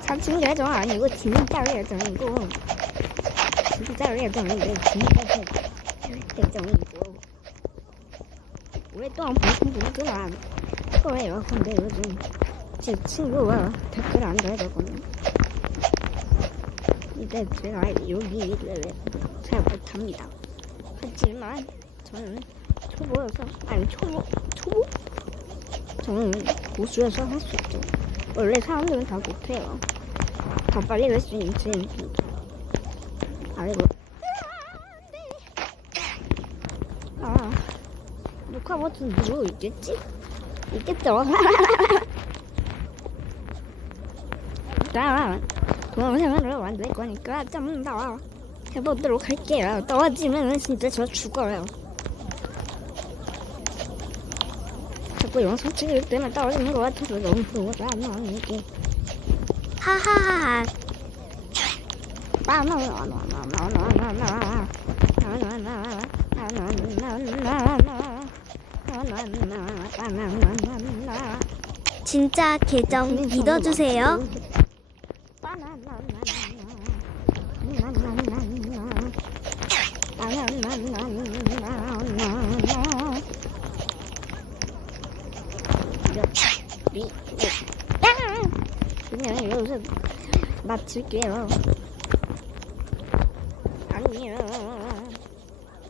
사춘기가 좀 아니고 진짜로 예정이고 진짜로 예정인데 진짜 예정이고 오랫동안 보신 분들은 거예요. 근데 요즘 제 친구가 댓글 안 달거든요. 이때 제가 여기를 잘 못합니다. 하지만 저는 초보여서 초보? 저는 고수여서 할 수 있죠. 원래 사람들은 다 못해요. 더 빨리 갈 수 있는 트렌드. 아이고. 녹화 버튼 누르고 있겠지? 있겠죠? 자, 동영상으로 만들 거니까 좀 더 해보도록 할게요. 떨어지면 진짜 저 죽어요. 자꾸 영상 찍을 때만 떨어지는 것 같아서 너무 부러워서 안 나오는 게. 하하하하. 진짜 계정 믿어주세요. 그냥 여기서 마칠게요.